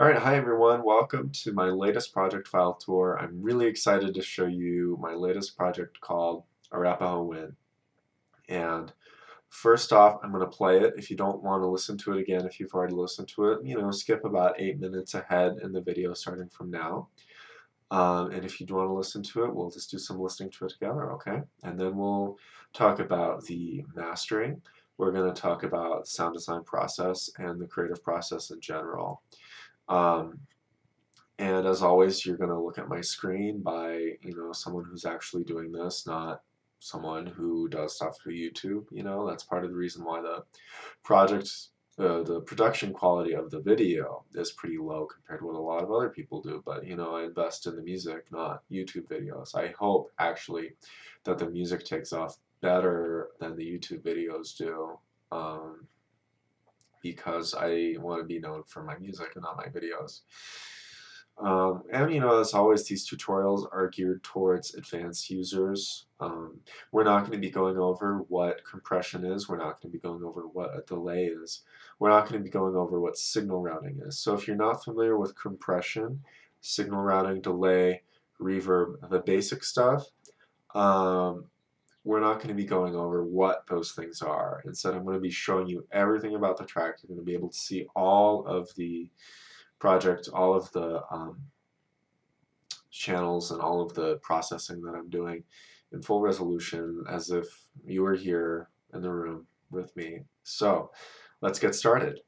Alright, hi everyone. Welcome to my latest project file tour. I'm really excited to show you my latest project called Arapahoe Wind. And first off, I'm going to play it. If you don't want to listen to it again, if you've already listened to it, skip about 8 minutes ahead in the video starting from now. And if you do want to listen to it, we'll just do some listening to it together, okay? And then we'll talk about the mastering. We're going to talk about the sound design process and the creative process in general. Um, And as always, you're going to look at my screen by, someone who's actually doing this, not someone who does stuff for YouTube. That's part of the reason why the production quality of the video is pretty low compared to what a lot of other people do. But, I invest in the music, not YouTube videos. I hope actually that the music takes off better than the YouTube videos do. Because I want to be known for my music and not my videos. And as always, these tutorials are geared towards advanced users. We're not going to be going over what compression is. We're not going to be going over what a delay is. We're not going to be going over what signal routing is. So if you're not familiar with compression, signal routing, delay, reverb, the basic stuff, um, we're not going to be going over what those things are. Instead, I'm going to be showing you everything about the track. You're going to be able to see all of the project, all of the channels, and all of the processing that I'm doing in full resolution as if you were here in the room with me. So let's get started.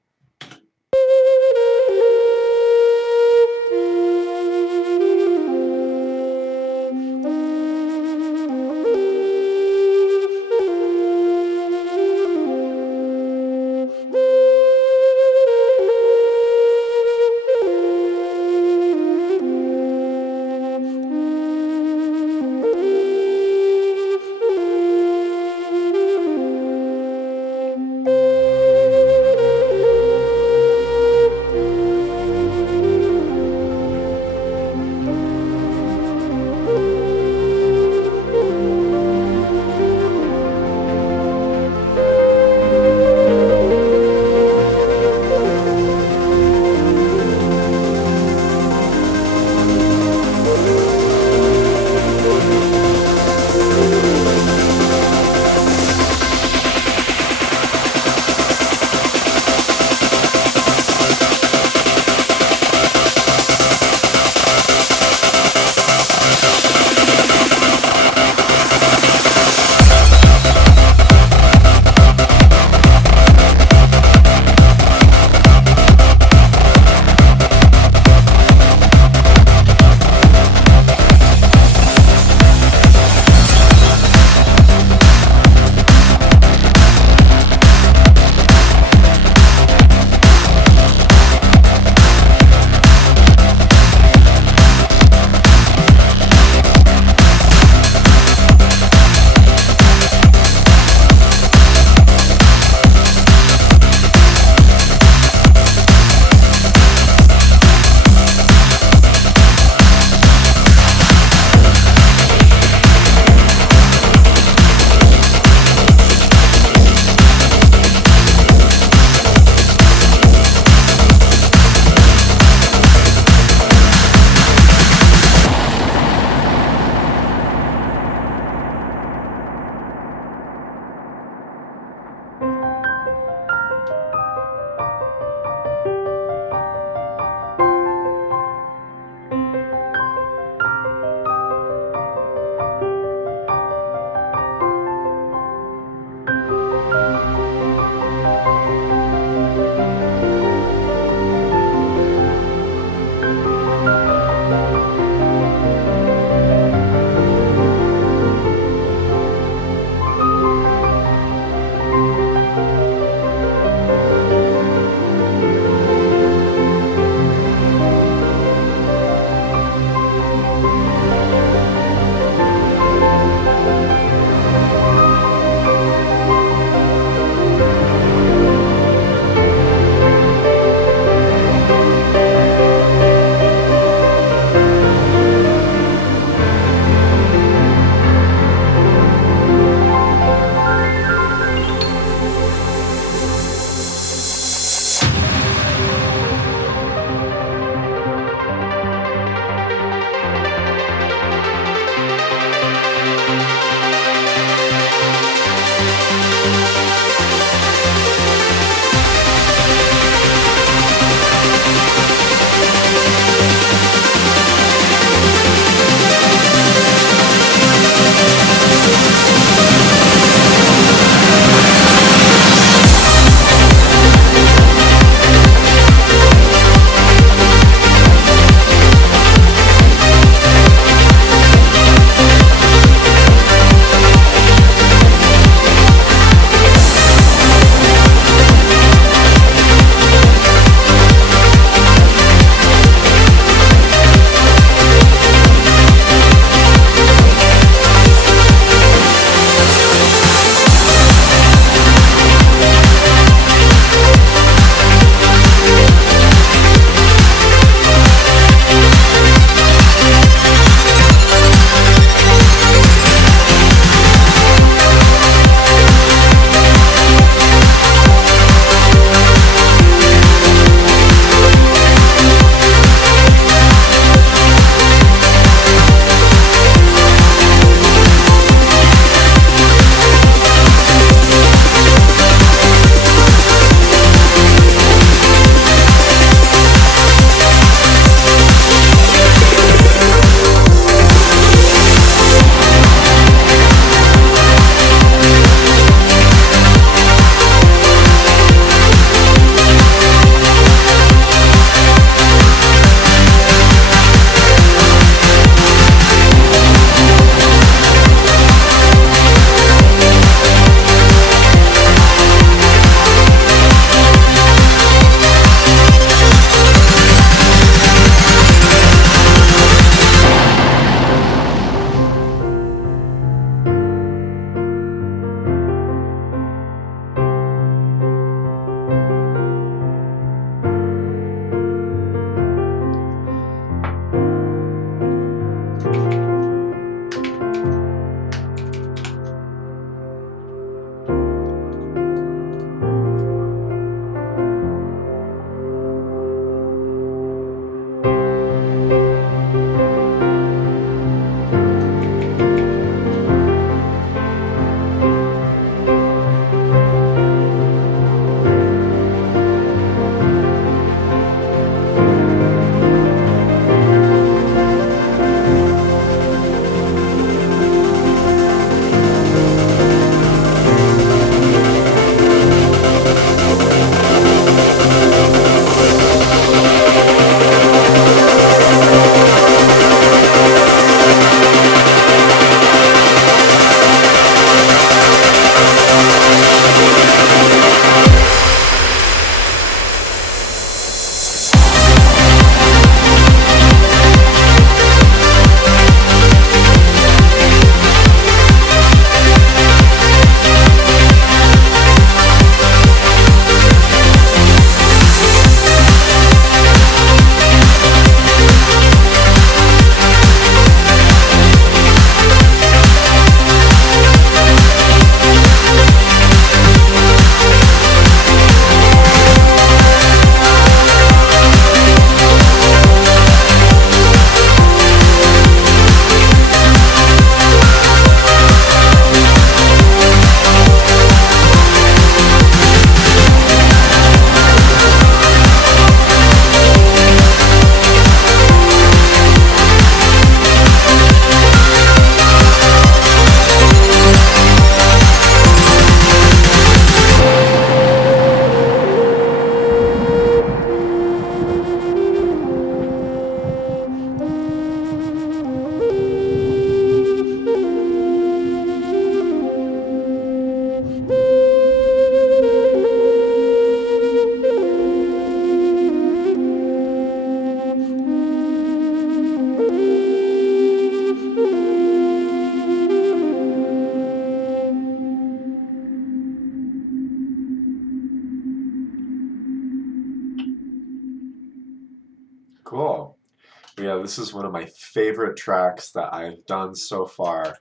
Yeah, this is one of my favorite tracks that I've done so far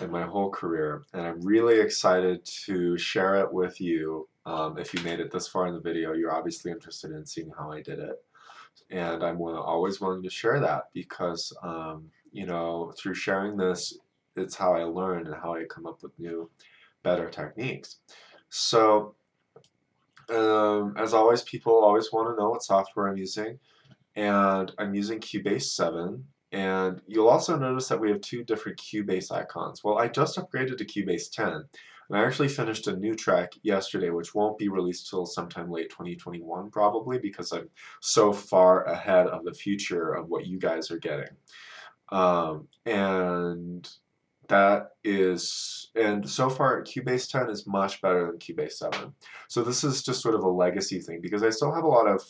in my whole career, and I'm really excited to share it with you. If you made it this far in the video, you're obviously interested in seeing how I did it, and I'm always willing to share that because, you know, through sharing this, it's how I learn and how I come up with new, better techniques. So, as always, people always want to know what software I'm using, and I'm using Cubase 7. And you'll also notice that we have two different Cubase icons. Well, I just upgraded to Cubase 10, and I actually finished a new track yesterday, which won't be released till sometime late 2021 probably, because I'm so far ahead of the future of what you guys are getting. And so far Cubase 10 is much better than Cubase 7. So this is just sort of a legacy thing, because I still have a lot of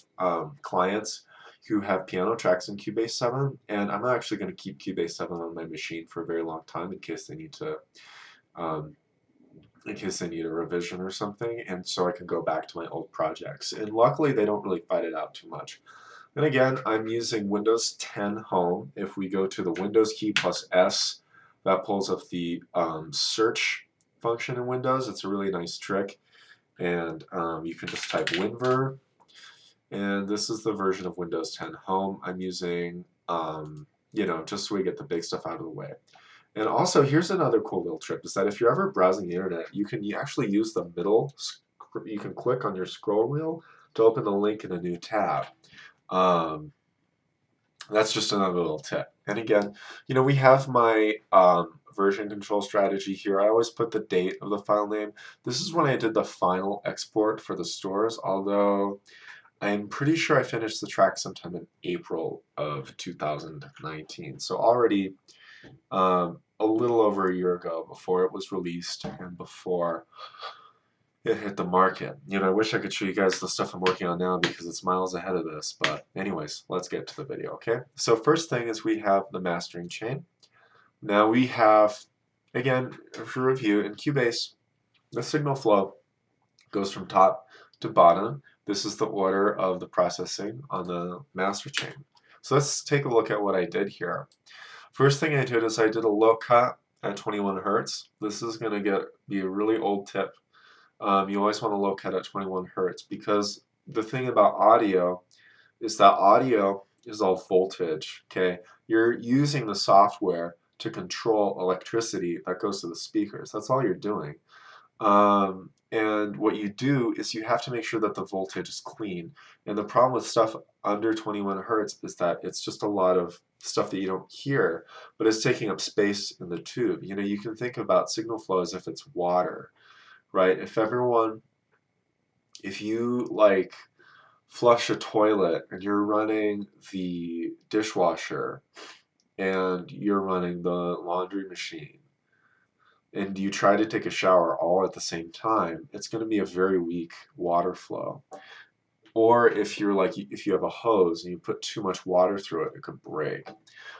clients who have piano tracks in Cubase 7, and I'm actually going to keep Cubase 7 on my machine for a very long time in case they need to um, in case they need a revision or something, and so I can go back to my old projects. And luckily they don't really fight it out too much. And again, I'm using Windows 10 Home. If we go to the Windows key plus S, that pulls up the search function in Windows. It's a really nice trick. And you can just type WinVer. And this is the version of Windows 10 Home I'm using, you know, just so we get the big stuff out of the way. And also, here's another cool little trick, is that if you're ever browsing the internet, you actually use the middle, you can click on your scroll wheel to open the link in a new tab. That's just another little tip. And again, you know, we have my version control strategy here. I always put the date of the file name. This is when I did the final export for the stores, although I'm pretty sure I finished the track sometime in April of 2019. So already a little over a year ago, before it was released and before it hit the market. You know, I wish I could show you guys the stuff I'm working on now because it's miles ahead of this, but anyways, let's get to the video, okay? So first thing is we have the mastering chain. Now we have, again, for review, in Cubase, the signal flow goes from top to bottom. This is the order of the processing on the master chain. So let's take a look at what I did here. First thing I did is I did a low cut at 21 Hertz. This is going to be a really old tip. You always want to low cut at 21 Hertz, because the thing about audio is that audio is all voltage, okay? You're using the software to control electricity that goes to the speakers. That's all you're doing. And what you do is you have to make sure that the voltage is clean. And the problem with stuff under 21 Hertz is that it's just a lot of stuff that you don't hear, but it's taking up space in the tube. You know, you can think about signal flow as if it's water, right? If you like flush a toilet and you're running the dishwasher and you're running the laundry machine, and you try to take a shower all at the same time, it's going to be a very weak water flow. Or if you have a hose and you put too much water through it, it could break.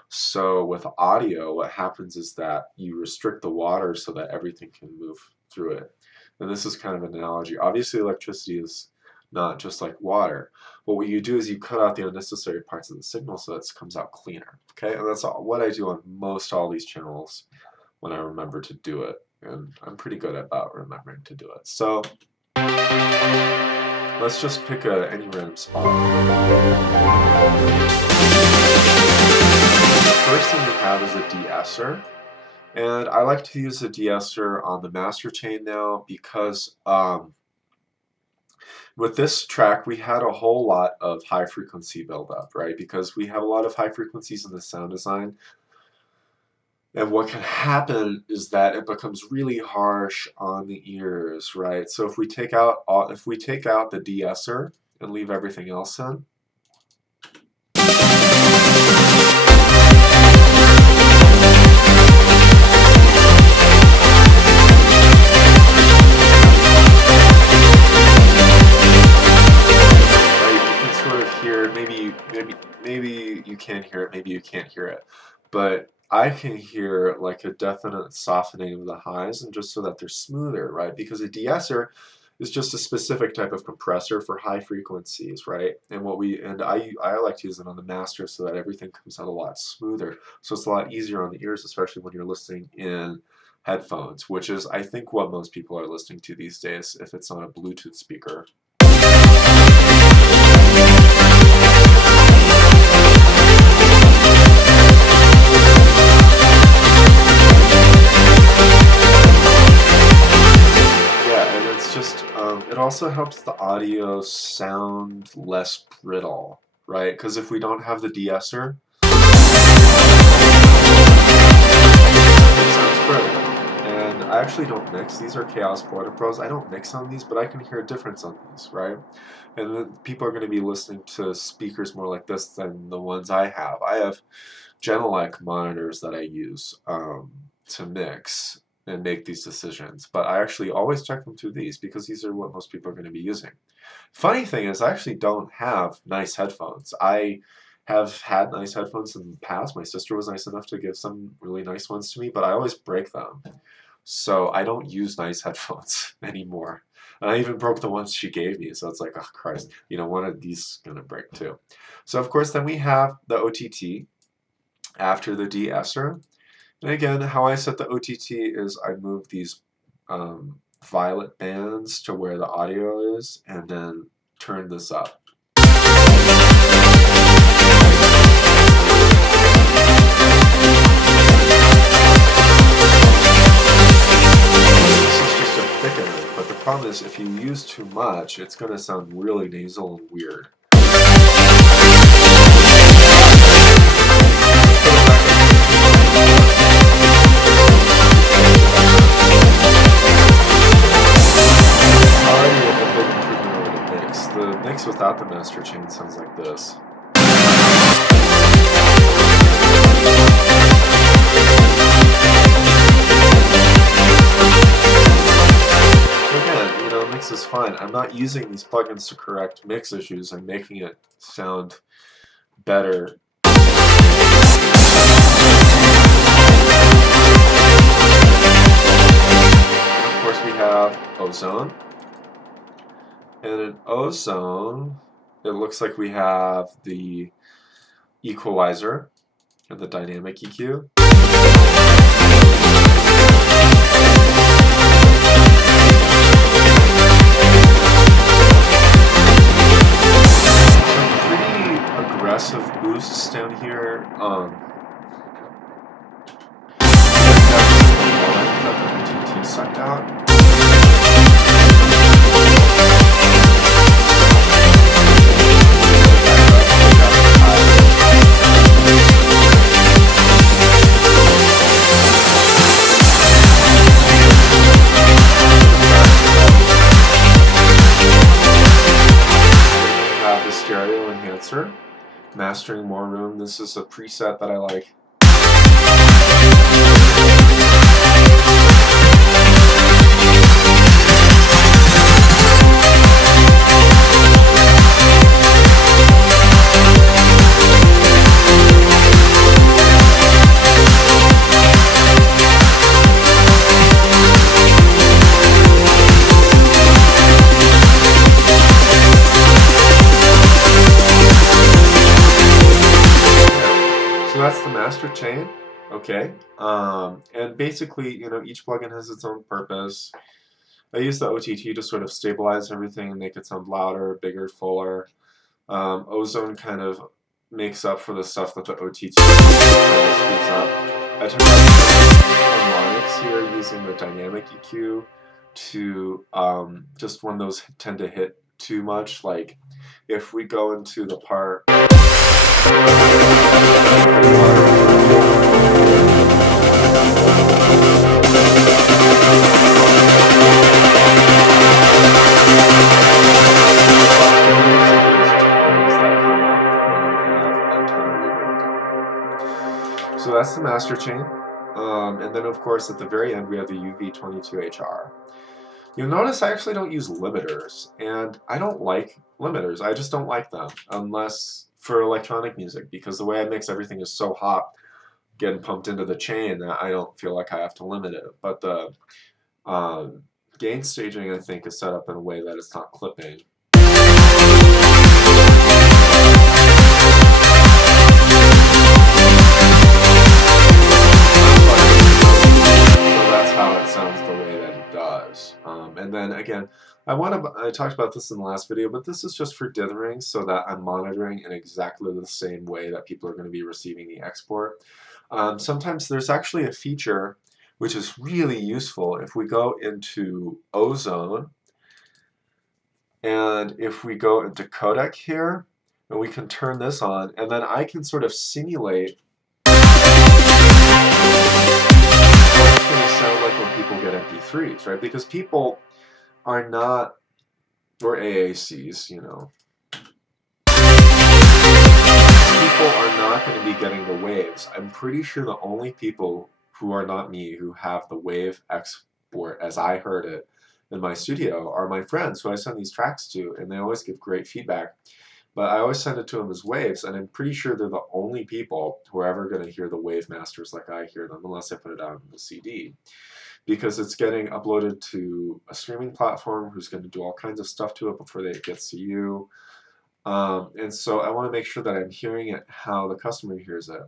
So with audio, what happens is that you restrict the water so that everything can move through it. And this is kind of an analogy. Obviously, electricity is not just like water, but what you do is you cut out the unnecessary parts of the signal so that it comes out cleaner. Okay, and that's what I do on most all these channels when I remember to do it, and I'm pretty good about remembering to do it. So let's just pick any random spot. First thing we have is a de-esser, and I like to use a de-esser on the master chain now because with this track we had a whole lot of high frequency buildup, right? Because we have a lot of high frequencies in the sound design. And what can happen is that it becomes really harsh on the ears, right? So if we take out the de-esser and leave everything else in, right, you can sort of hear, maybe you can hear it, maybe you can't hear it, but I can hear like a definite softening of the highs, and just so that they're smoother, right? Because a de-esser is just a specific type of compressor for high frequencies, right? And I like to use it on the master so that everything comes out a lot smoother. So it's a lot easier on the ears, especially when you're listening in headphones, which is I think what most people are listening to these days if it's on a Bluetooth speaker. It also helps the audio sound less brittle, right? Because if we don't have the de-esser, it sounds brittle. And I actually don't mix. These are Chaos Porta Pros. I don't mix on these, but I can hear a difference on these, right? And then people are going to be listening to speakers more like this than the ones I have. I have Genelec monitors that I use to mix and make these decisions, but I actually always check them through these because these are what most people are going to be using. Funny thing is, I actually don't have nice headphones. I have had nice headphones in the past. My sister was nice enough to give some really nice ones to me, but I always break them. So I don't use nice headphones anymore. And I even broke the ones she gave me, so it's like, oh Christ, one of these is gonna break too. So of course, then we have the OTT after the de-esser. And again, how I set the OTT is I move these violet bands to where the audio is, and then turn this up. This is just a thickener, but the problem is if you use too much, it's going to sound really nasal and weird. The mix without the master chain sounds like this. Again, mix is fine. I'm not using these plugins to correct mix issues. I'm making it sound better. And of course we have Ozone. And in Ozone, it looks like we have the equalizer and the dynamic EQ. Some pretty aggressive boosts down here. That the OTT sucked out. Stereo enhancer, mastering more room. This is a preset that I like. That's the master chain, okay, and basically, each plugin has its own purpose. I use the OTT to sort of stabilize everything and make it sound louder, bigger, fuller. Ozone kind of makes up for the stuff that the OTT speeds up. I took harmonics here using the dynamic EQ to just when those tend to hit too much, like if we go into the part so that's the master chain, and then of course at the very end we have the UV22HR. You'll notice I actually don't use limiters, and I don't like limiters. I just don't like them, unless for electronic music, because the way I mix everything is so hot, getting pumped into the chain, that I don't feel like I have to limit it. But the gain staging, I think, is set up in a way that it's not clipping. So that's how it sounds the way that it does. And then again, I talked about this in the last video, but this is just for dithering so that I'm monitoring in exactly the same way that people are going to be receiving the export. Sometimes there's actually a feature which is really useful if we go into Ozone, and if we go into codec here, and we can turn this on, and then I can sort of simulate what it's going to sound like when people get MP3s, right? Because people are not, or AACs, you know, people are not going to be getting the waves. I'm pretty sure the only people who are not me who have the wave export as I heard it in my studio are my friends who I send these tracks to, and they always give great feedback. But I always send it to them as waves, and I'm pretty sure they're the only people who are ever going to hear the wave masters like I hear them, unless I put it out on the CD. Because it's getting uploaded to a streaming platform who's going to do all kinds of stuff to it before it gets to you. And so I want to make sure that I'm hearing it how the customer hears it.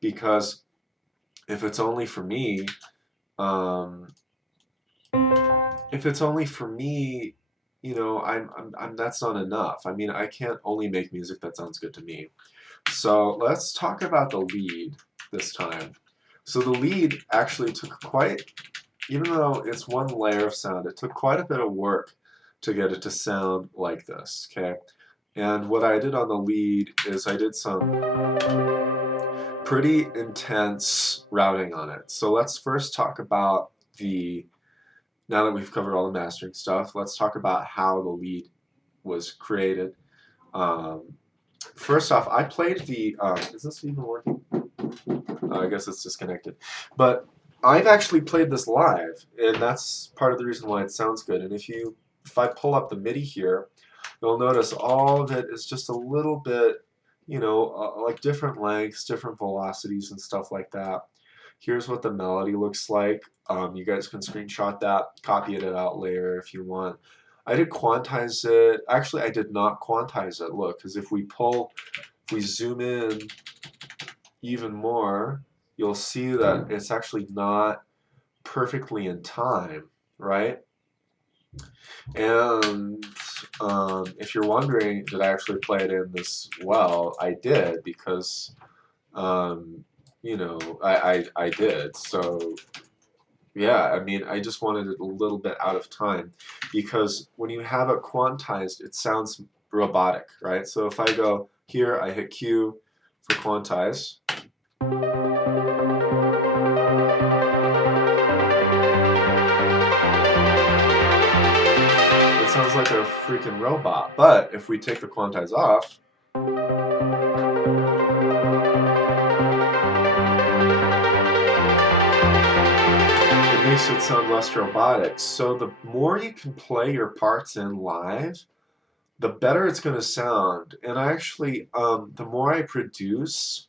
Because if it's only for me, um, you know, that's not enough. I mean, I can't only make music that sounds good to me. So let's talk about the lead this time. So the lead actually took quite, even though it's one layer of sound, it took quite a bit of work to get it to sound like this, okay? And what I did on the lead is I did some pretty intense routing on it. So let's first talk about now that we've covered all the mastering stuff, let's talk about how the lead was created. First off, I played is this even working? I guess it's disconnected. But I've actually played this live, and that's part of the reason why it sounds good. And if I pull up the MIDI here, you'll notice all of it is just a little bit, you know, like different lengths, different velocities and stuff like that. Here's what the melody looks like. You guys can screenshot that, copy it out later if you want. I did quantize it. Actually, I did not quantize it. Look, because if we zoom in even more, you'll see that it's actually not perfectly in time, right? And if you're wondering, did I actually play it in this well? I did, because you know, I did. So yeah, I mean, I just wanted it a little bit out of time, because when you have it quantized, it sounds robotic, right? So if I go here, I hit Q for quantize. It sounds like a freaking robot. But if we take the quantize off, it makes it sound less robotic. So the more you can play your parts in live, the better it's going to sound. And I actually, the more I produce,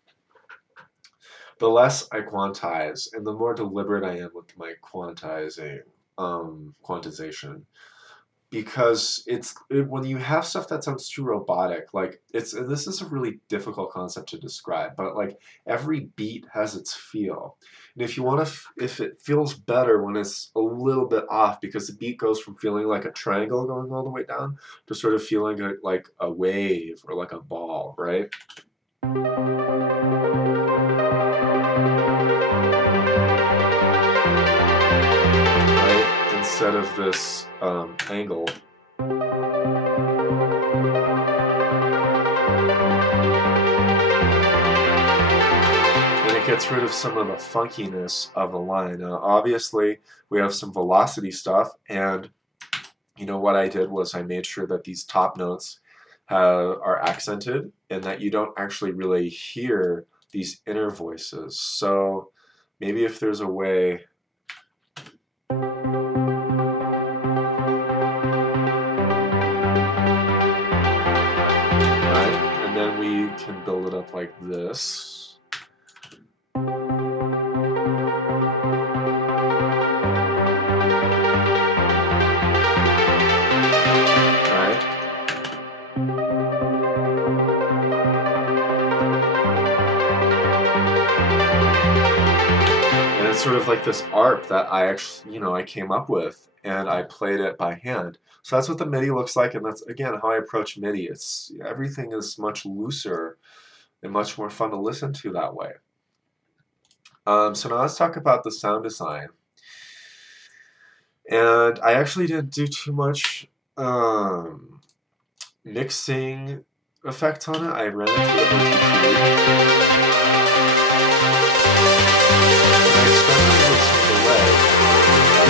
the less I quantize, and the more deliberate I am with my quantization. Because when you have stuff that sounds too robotic, like and this is a really difficult concept to describe, but like every beat has its feel. And if you want to, if it feels better when it's a little bit off, because the beat goes from feeling like a triangle going all the way down to sort of feeling like a wave or like a ball, right? Instead of this angle. And it gets rid of some of the funkiness of the line. Now, obviously, we have some velocity stuff, and you know what I did was I made sure that these top notes are accented, and that you don't actually really hear these inner voices. So maybe if there's a way. And then we can build it up like this. it's sort of like this ARP that I actually, I came up with, and I played it by hand. So that's what the MIDI looks like, and that's again how I approach MIDI. It's everything is much looser and much more fun to listen to that way. So now let's talk about the sound design. And I actually didn't do too much mixing effect on it. I ran it through the OTT.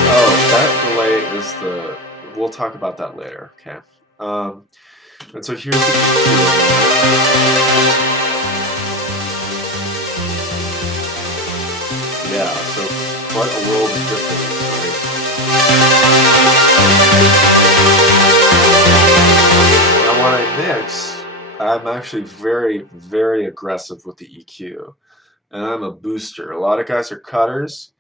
Oh, that delay is the. We'll talk about that later, okay? And so here's the yeah, so quite a world of difference, right? Now when I mix, I'm actually very, very aggressive with the EQ, and I'm a booster. A lot of guys are cutters.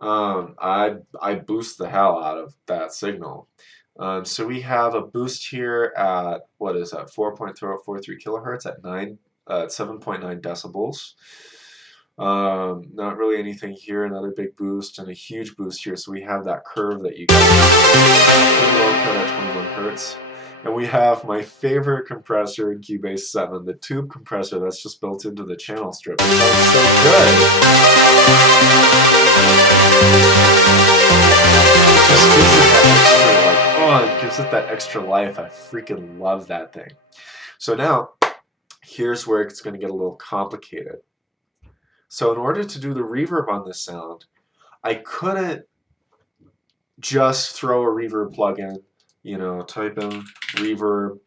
I boost the hell out of that signal. So we have a boost here at, what is that, 4.043 kilohertz at 7.9 decibels. Not really anything here, another big boost and a huge boost here. So we have that curve that you get at 21 hertz. And we have my favorite compressor in Cubase 7, the tube compressor that's just built into the channel strip. It sounds so good. It gives it that extra life. I freaking love that thing. So now, here's where it's going to get a little complicated. So in order to do the reverb on this sound, I couldn't just throw a reverb plugin, type in reverb,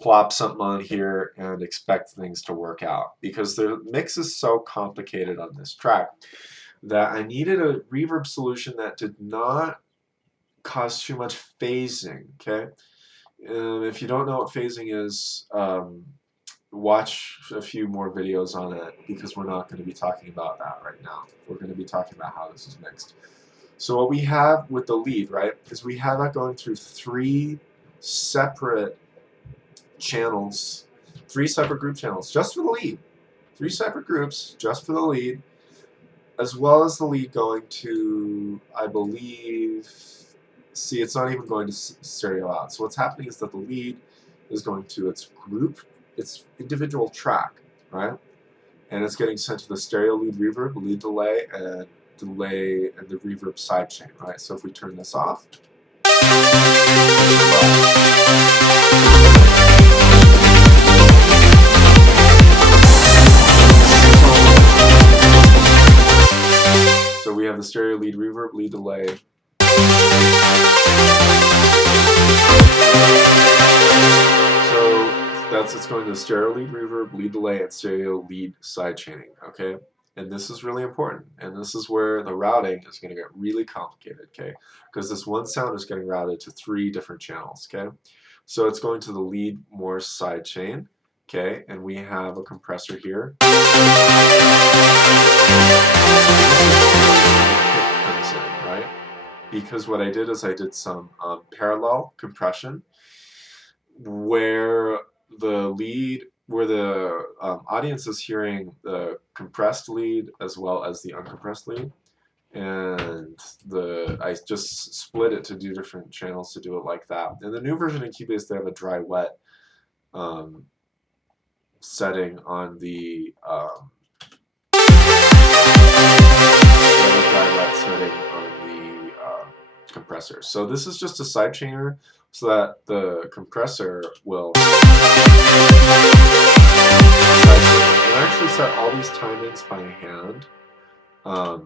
plop something on here, and expect things to work out. Because the mix is so complicated on this track that I needed a reverb solution that did not cause too much phasing, okay? If you don't know what phasing is, watch a few more videos on it, because we're not going to be talking about that right now. We're going to be talking about how this is mixed. So what we have with the lead, right, is we have that going through 3 separate channels, 3 separate group channels, just for the lead. 3 separate groups, just for the lead, as well as the lead going to, I believe, see, it's not even going to stereo out. So what's happening is that the lead is going to its group, its individual track, right? And it's getting sent to the stereo lead reverb, lead delay, and the reverb sidechain, right? So if we turn this off, so we have the stereo lead reverb, lead delay. It's going to stereo lead reverb, lead delay, and stereo lead sidechaining, okay? And this is really important, and this is where the routing is going to get really complicated, okay? Because this one sound is getting routed to 3 different channels, okay? So it's going to the lead Morse sidechain, okay? And we have a compressor here. Right? Because what I did is I did some parallel compression, where the audience is hearing the compressed lead as well as the uncompressed lead, and I just split it to 2 different channels to do it like that. In the new version of Cubase, they have a dry wet setting on the compressor. So this is just a sidechainer, so that the compressor will I actually set all these timings by hand. I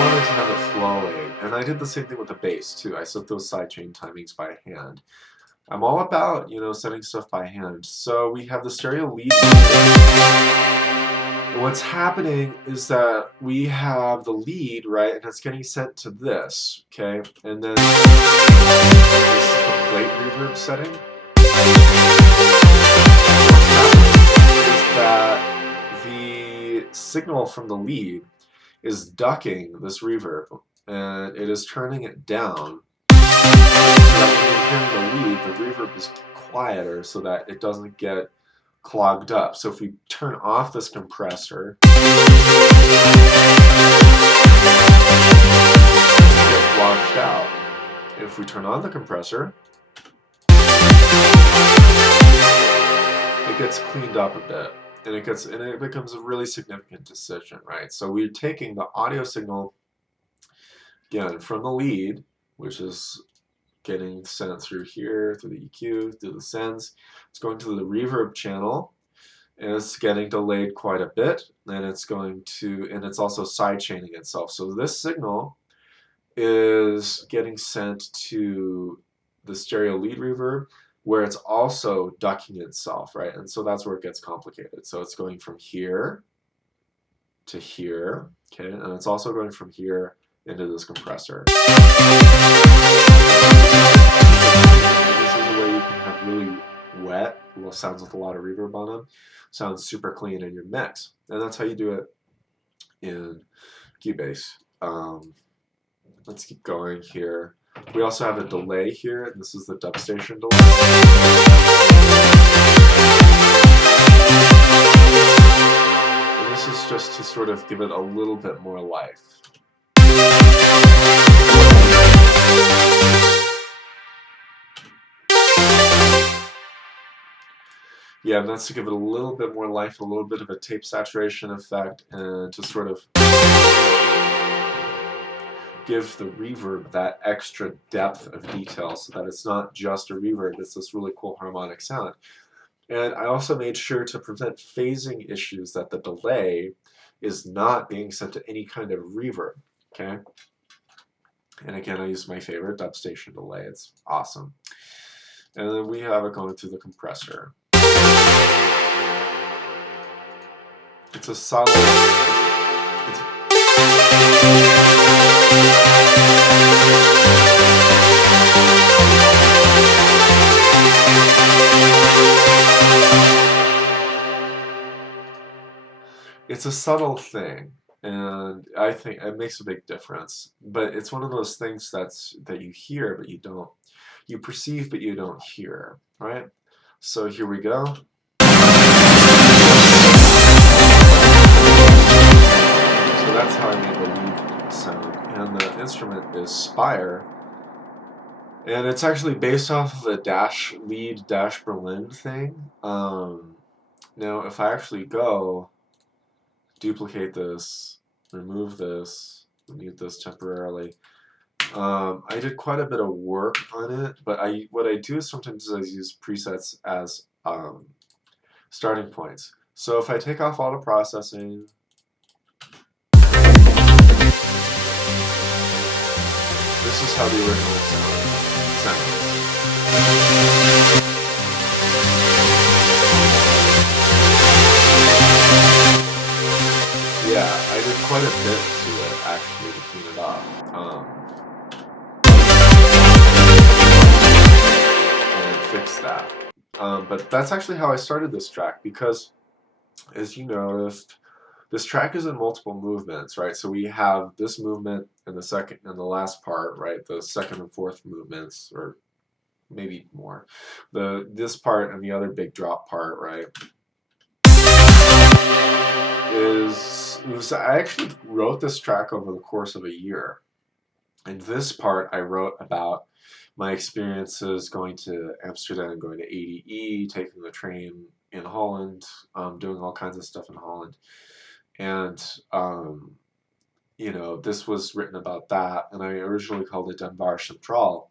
wanted to have it flowing, and I did the same thing with the bass too. I set those sidechain timings by hand. I'm all about, setting stuff by hand. So we have the stereo lead. What's happening is that we have the lead, right, and it's getting sent to this, okay? And then this is the plate reverb setting. Is that the signal from the lead is ducking this reverb, and it is turning it down. So that when you're hearing the lead, the reverb is quieter, so that it doesn't get clogged up. So if we turn off this compressor, it gets washed out. If we turn on the compressor, it gets cleaned up a bit, and it becomes a really significant decision, right? So we're taking the audio signal again from the lead, which is getting sent through here, through the EQ, through the sends. It's going to the reverb channel, and it's getting delayed quite a bit, and it's also side chaining itself. So this signal is getting sent to the stereo lead reverb, where it's also ducking itself, right? And so that's where it gets complicated. So it's going from here to here, okay? And it's also going from here into this compressor. This is the way you can have really wet sounds with a lot of reverb on them. Sounds super clean in your mix. And that's how you do it in Cubase. Let's keep going here. We also have a delay here, and this is the dub station delay. And this is just to sort of give it a little bit more life. Yeah, and that's to give it a little bit more life, a little bit of a tape saturation effect, and to sort of give the reverb that extra depth of detail so that it's not just a reverb, it's this really cool harmonic sound. And I also made sure to prevent phasing issues, that the delay is not being sent to any kind of reverb, okay? And again, I use my favorite dub station delay. It's awesome. And then we have it going through the compressor. It's a subtle... It's a subtle thing, and I think it makes a big difference. But it's one of those things that you hear, but you don't. You perceive, but you don't hear, right? So here we go. So that's how I made the lead sound. And the instrument is Spire. And it's actually based off of a lead Berlin thing. Now, if I actually go duplicate this, remove this, mute this temporarily, I did quite a bit of work on it, but what I do sometimes is I use presets as starting points. So if I take off auto processing, this is how the original sounds. Yeah, I did quite a bit to it actually to clean it up. And fix that. But that's actually how I started this track, because as you noticed, this track is in multiple movements, right? So we have this movement and the second and the last part, right? The second and fourth movements, or maybe more. This part and the other big drop part, right? I actually wrote this track over the course of a year. And this part I wrote about my experiences going to Amsterdam, going to ADE, taking the train in Holland, doing all kinds of stuff in Holland. And, you know, this was written about that. And I originally called it Den Bosch Centraal,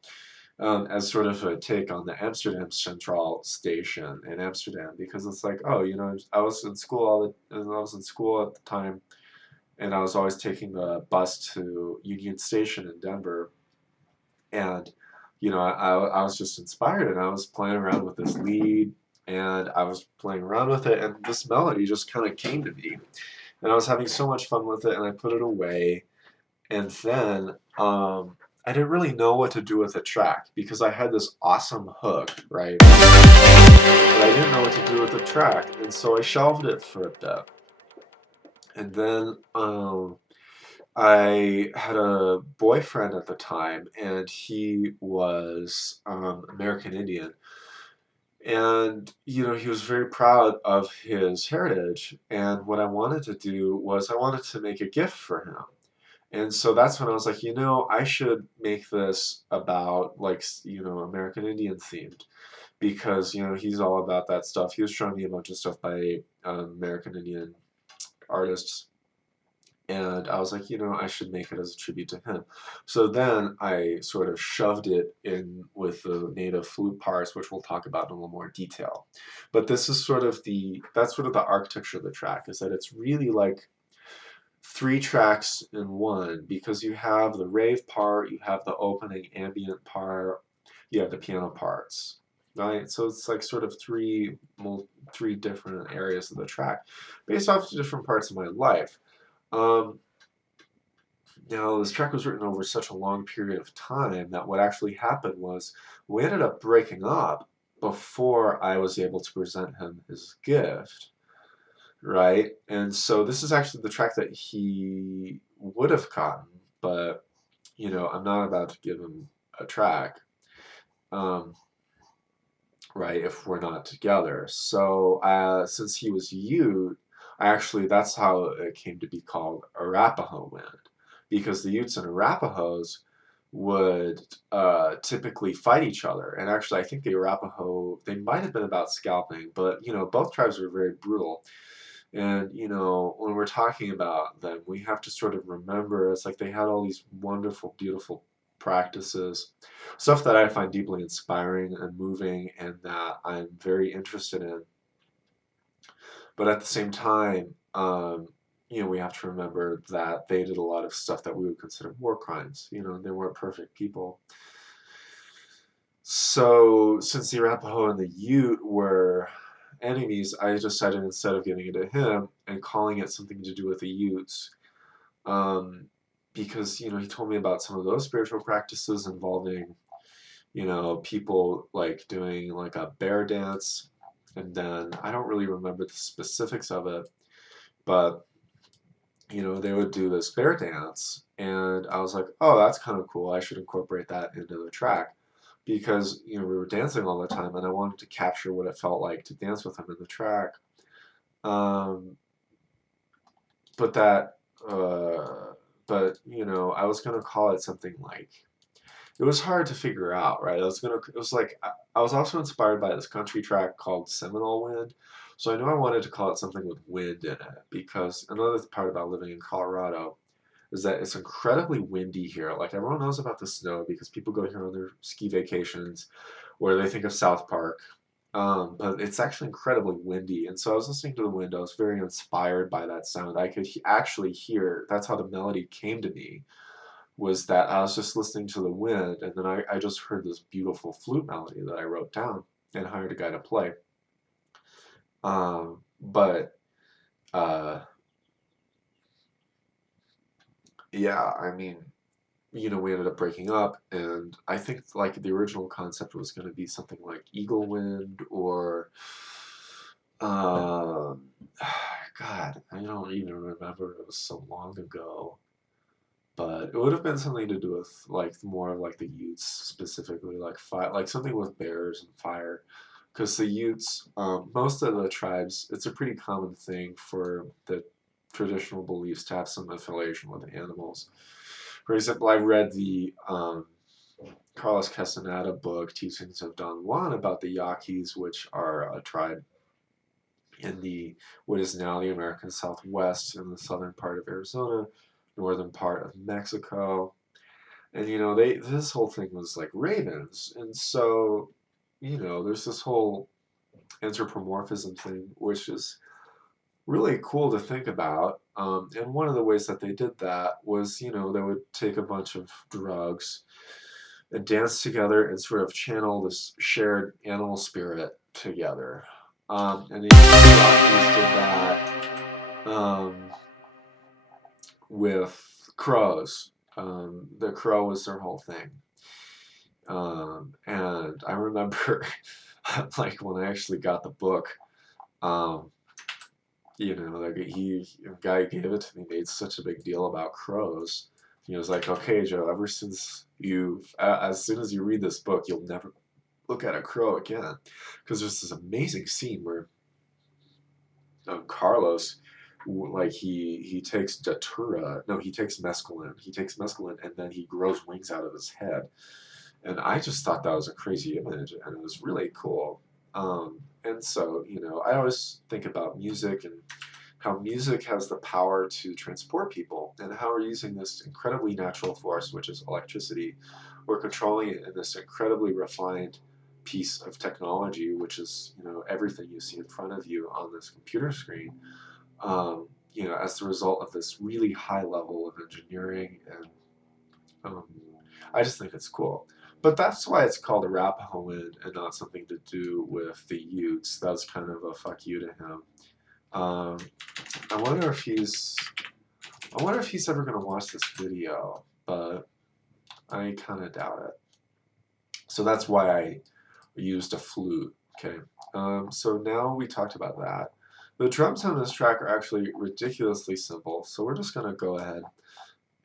as sort of a take on the Amsterdam Centraal station in Amsterdam, because it's like, oh, you know, I was in school at the time, and I was always taking the bus to Union Station in Denver, and you know, I was just inspired, and I was playing around with this lead, and I was playing around with it, and this melody just kind of came to me, and I was having so much fun with it, and I put it away, and then I didn't really know what to do with the track, because I had this awesome hook, right? But I didn't know what to do with the track, and so I shelved it for a bit. And then I had a boyfriend at the time, and he was American Indian. And he was very proud of his heritage. And what I wanted to do was I wanted to make a gift for him. And so that's when I was like, I should make this about like, American Indian themed because, he's all about that stuff. He was showing me a bunch of stuff by American Indian artists. And I was like, I should make it as a tribute to him. So then I sort of shoved it in with the native flute parts, which we'll talk about in a little more detail. But this is that's sort of the architecture of the track, is that it's really like three tracks in one because you have the rave part, you have the opening ambient part, you have the piano parts, right? So it's like sort of three different areas of the track based off different parts of my life. Um, Now, this track was written over such a long period of time that what actually happened was we ended up breaking up before I was able to present him his gift, right? And so this is actually the track that he would have gotten, but I'm not about to give him a track, um, right? If we're not together. So since he was Ute, that's how it came to be called Arapahoe Wind, because the Utes and Arapahoes would typically fight each other. And actually, I think the Arapaho, they might have been about scalping, but both tribes were very brutal. And, when we're talking about them, we have to sort of remember it's like they had all these wonderful, beautiful practices, stuff that I find deeply inspiring and moving and that I'm very interested in. But at the same time, we have to remember that they did a lot of stuff that we would consider war crimes. They weren't perfect people. So since the Arapaho and the Ute were enemies, I decided instead of giving it to him and calling it something to do with the Utes, um, because he told me about some of those spiritual practices involving people like doing like a bear dance, and then I don't really remember the specifics of it, but they would do this bear dance, and I was like, oh, that's kind of cool. I should incorporate that into the track because we were dancing all the time, and I wanted to capture what it felt like to dance with him in the track. Um, but that, uh, but I was gonna call it something like it was hard to figure out, right? It was like I was also inspired by this country track called Seminole Wind, so I knew I wanted to call it something with wind in it because another part about living in Colorado is that it's incredibly windy here. Like everyone knows about the snow because people go here on their ski vacations, or they think of South Park. But it's actually incredibly windy, and so I was listening to the wind. I was very inspired by that sound. I could actually hear. That's how the melody came to me. Was that I was just listening to the wind, and then I just heard this beautiful flute melody that I wrote down and hired a guy to play. But uh, yeah, I mean, we ended up breaking up, and I think like the original concept was going to be something like Eagle Wind or, um, God, I don't even remember. It was so long ago, but it would have been something to do with like more of like the Utes specifically, like fire, like something with bears and fire, because the Utes, most of the tribes, it's a pretty common thing for the traditional beliefs to have some affiliation with animals. For example, I read the Carlos Castaneda book, Teachings of Don Juan, about the Yaquis, which are a tribe in the what is now the American Southwest in the southern part of Arizona, northern part of Mexico. And they this whole thing was like ravens. And so, there's this whole anthropomorphism thing, which is really cool to think about. And one of the ways that they did that was, they would take a bunch of drugs and dance together and sort of channel this shared animal spirit together. And the Rockies did that with crows. The crow was their whole thing. And I remember, like, when I actually got the book, um, like a guy gave it to me, made such a big deal about crows. He was like, "Okay, Joe, as soon as you read this book, you'll never look at a crow again, because there's this amazing scene where Carlos, like he takes datura, no, he takes mescaline, and then he grows wings out of his head, and I just thought that was a crazy image, and it was really cool. And so, I always think about music and how music has the power to transport people, and how we're using this incredibly natural force, which is electricity. We're controlling it in this incredibly refined piece of technology, which is, everything you see in front of you on this computer screen, as the result of this really high level of engineering, and um, I just think it's cool. But that's why it's called Arapahoe Wind and not something to do with the Utes. That was kind of a fuck you to him. Um, I wonder if he's ever gonna watch this video, but I kind of doubt it. So that's why I used a flute. Okay. So now we talked about that. The drums on this track are actually ridiculously simple, so we're just gonna go ahead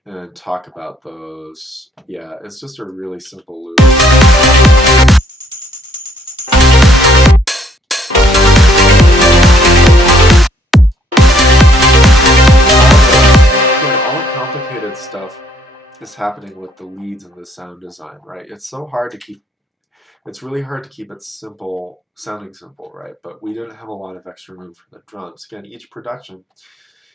and talk about those. Yeah, it's just a really simple loop. Again, all the complicated stuff is happening with the leads and the sound design, right? It's really hard to keep it simple, sounding simple, right? But we didn't have a lot of extra room for the drums. Again, each production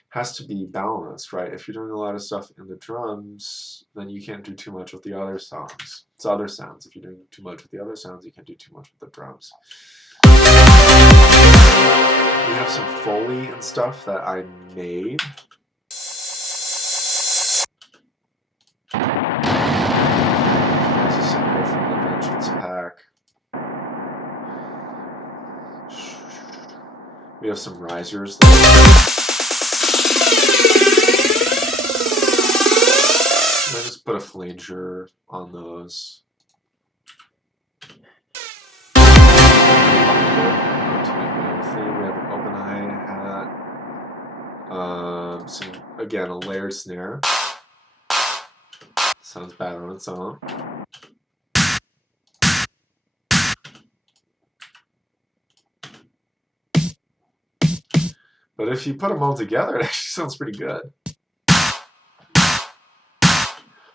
has to be balanced, right? If you're doing a lot of stuff in the drums, then you can't do too much with the other songs. It's other sounds. If you're doing too much with the other sounds, you can't do too much with the drums. We have some Foley and stuff that I made. It's a sample from the Vengeance pack. We have some risers there. And I just put a flanger on those. We have an open hi-hat. Again, a layered snare. Sounds bad on its own. But if you put them all together, it actually sounds pretty good.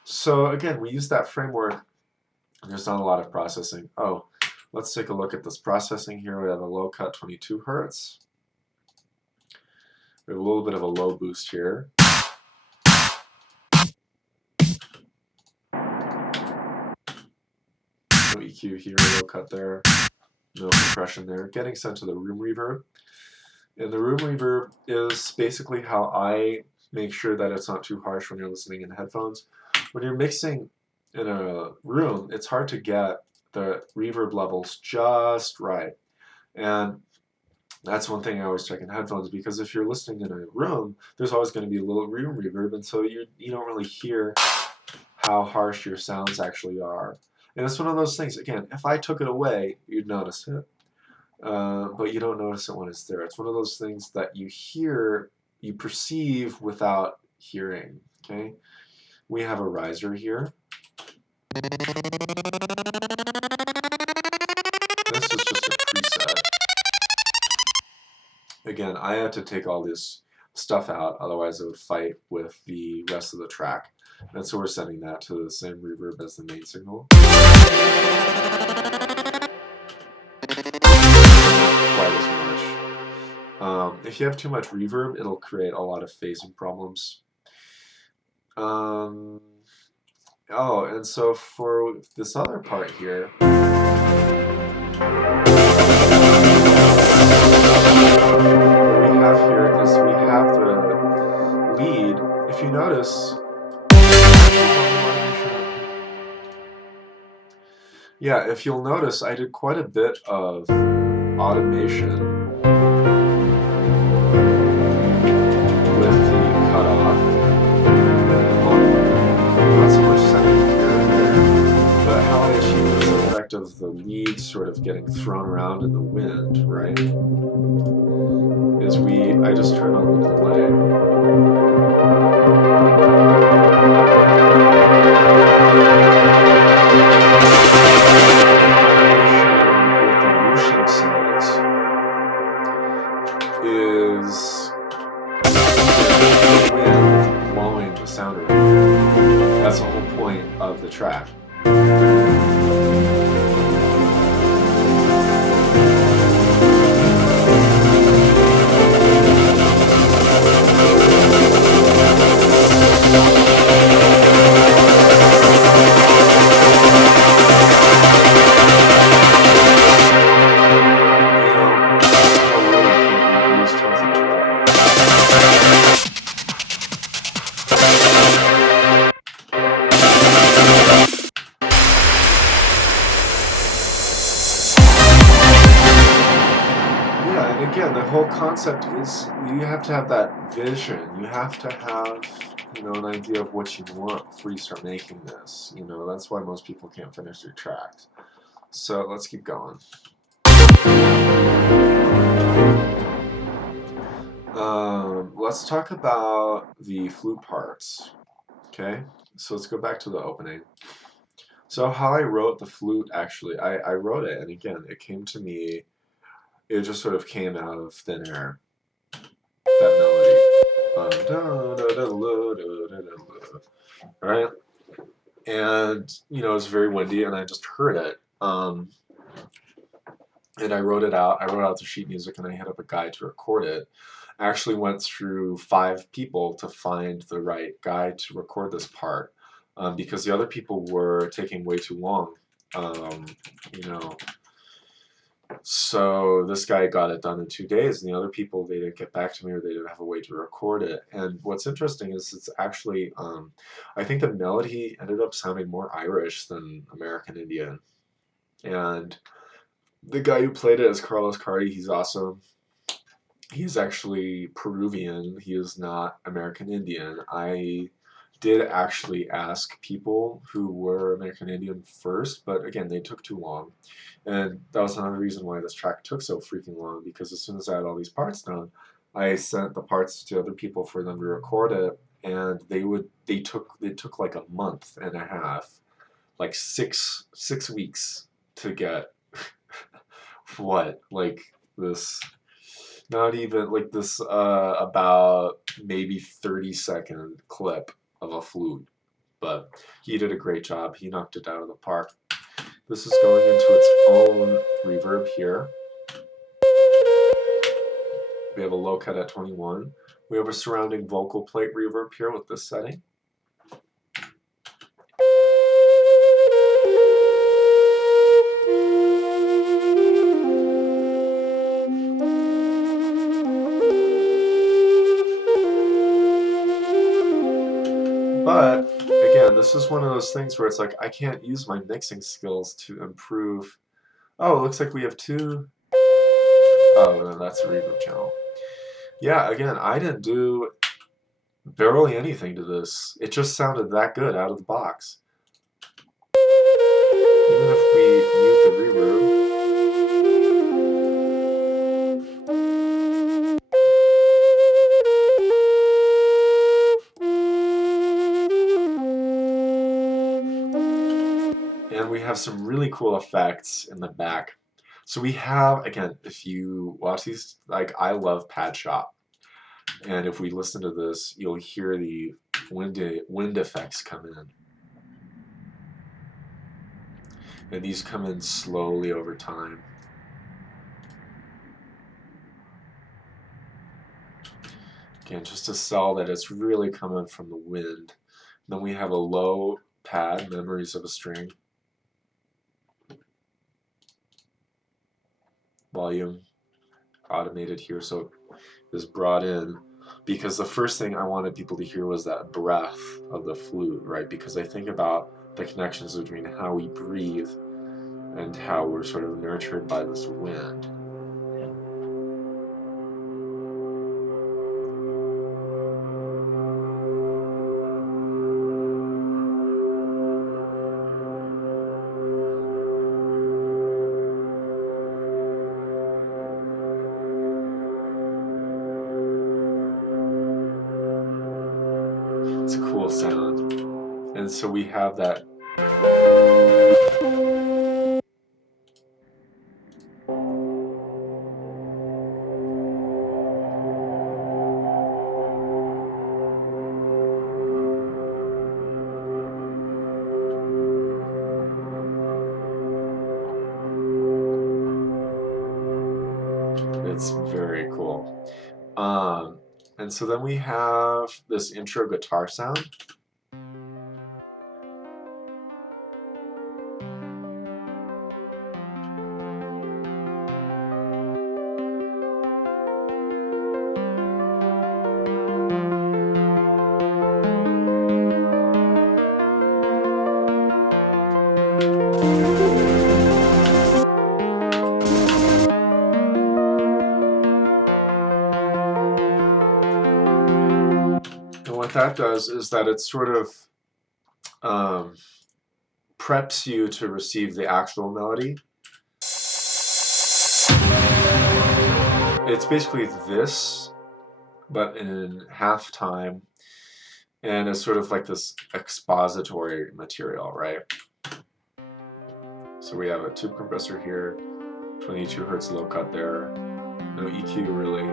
So again, we use that framework. There's not a lot of processing. Oh, let's take a look at this processing here. We have a low cut 22 Hertz. We have a little bit of a low boost here. No EQ here, low cut there. No compression there. Getting sent to the room reverb. And the room reverb is basically how I make sure that it's not too harsh when you're listening in headphones. When you're mixing in a room, it's hard to get the reverb levels just right. And that's one thing I always check in headphones, because if you're listening in a room, there's always going to be a little room reverb, and so you don't really hear how harsh your sounds actually are. And it's one of those things, again, if I took it away, you'd notice it. But you don't notice it when it's there. It's one of those things that you hear, you perceive without hearing. Okay, we have a riser here. This is just a preset. Again, I had to take all this stuff out, otherwise it would fight with the rest of the track. And so we're sending that to the same reverb as the main signal. Quite as much. If you have too much reverb, it'll create a lot of phasing problems. Oh, and so for this other part here, we have the lead. If you notice, yeah, if you'll notice, I did quite a bit of automation with the cutoff. Not so much sending here and there, but how I achieve this effect of the lead sort of getting thrown around in the wind, right? Is I just turn on the delay. That's the whole point of the track. Yeah, and again, the whole concept is you have to have that vision. You have to have, an idea of what you want before you start making this. That's why most people can't finish their tracks. So let's keep going. Let's talk about the flute parts. Okay, so let's go back to the opening. So how I wrote the flute, actually, I wrote it, and again, it came to me, it just sort of came out of thin air, that melody. Right? And, it was very windy, and I just heard it. And I wrote it out. I wrote out the sheet music, and I hit up a guy to record it. I actually went through 5 people to find the right guy to record this part, because the other people were taking way too long. You know, so this guy got it done in 2 days, and the other people, they didn't get back to me, or they didn't have a way to record it. And what's interesting is it's actually, I think the melody ended up sounding more Irish than American Indian. And the guy who played it is Carty. He's awesome. He's actually Peruvian. He is not American Indian. I did actually ask people who were American Indian first, but again, they took too long. And that was another reason why this track took so freaking long, because as soon as I had all these parts done, I sent the parts to other people for them to record it, and it took like a month and a half, like six weeks to get what, like this, not even like this, about maybe 30-second clip of a flute. But he did a great job. He knocked it out of the park. This is going into its own reverb here. We have a low cut at 21. We have a surrounding vocal plate reverb here with this setting. But again, this is one of those things where it's like I can't use my mixing skills to improve. Oh, it looks like we have 2. Oh, no, that's a reverb channel. Yeah, again, I didn't do barely anything to this. It just sounded that good out of the box. Even if we mute the reverb. And we have some really cool effects in the back. So we have, again, if you watch these, like I love Pad Shop. And if we listen to this, you'll hear the wind effects come in. And these come in slowly over time. Again, just to sell that it's really coming from the wind. Then we have a low pad, Memories of a String. Volume automated here, so it is brought in. Because the first thing I wanted people to hear was that breath of the flute, right? Because I think about the connections between how we breathe and how we're sort of nurtured by this wind. It's a cool sound. And so we have that. Very cool. And so then we have this intro guitar sound. And what that does is that it sort of preps you to receive the actual melody. It's basically this, but in half time, and it's sort of like this expository material, right? So we have a tube compressor here, 22 hertz low cut there, no EQ really.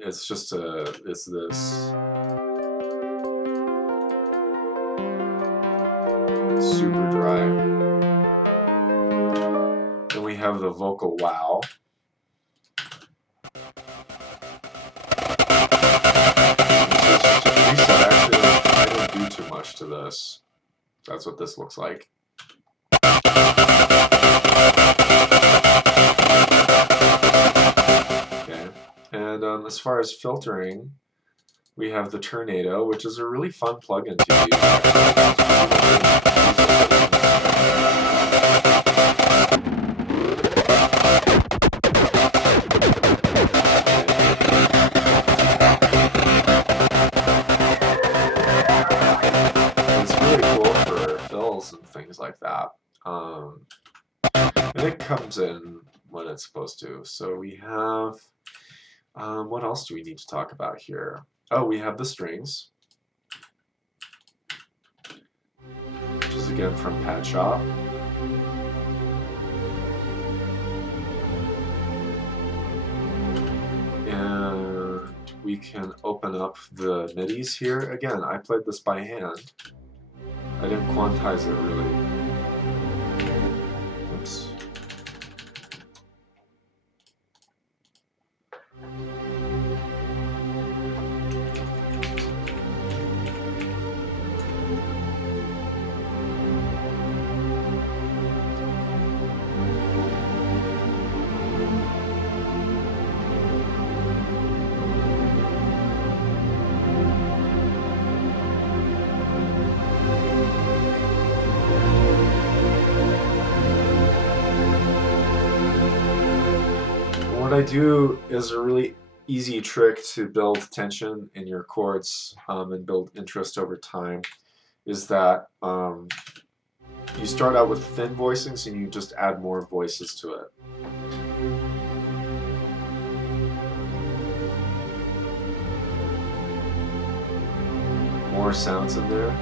It's just it's this super dry. Then we have the vocal wow. Actually, I didn't do too much to this. That's what this looks like. Okay, and as far as filtering, we have the Tornado, which is a really fun plugin to use. And things like that. And it comes in when it's supposed to. So we have, what else do we need to talk about here? Oh, we have the strings, which is again from Pad Shop. And we can open up the MIDIs here. Again, I played this by hand. I didn't quantize it really. Oops. What I do is a really easy trick to build tension in your chords and build interest over time is that you start out with thin voicings and you just add more voices to it. More sounds in there.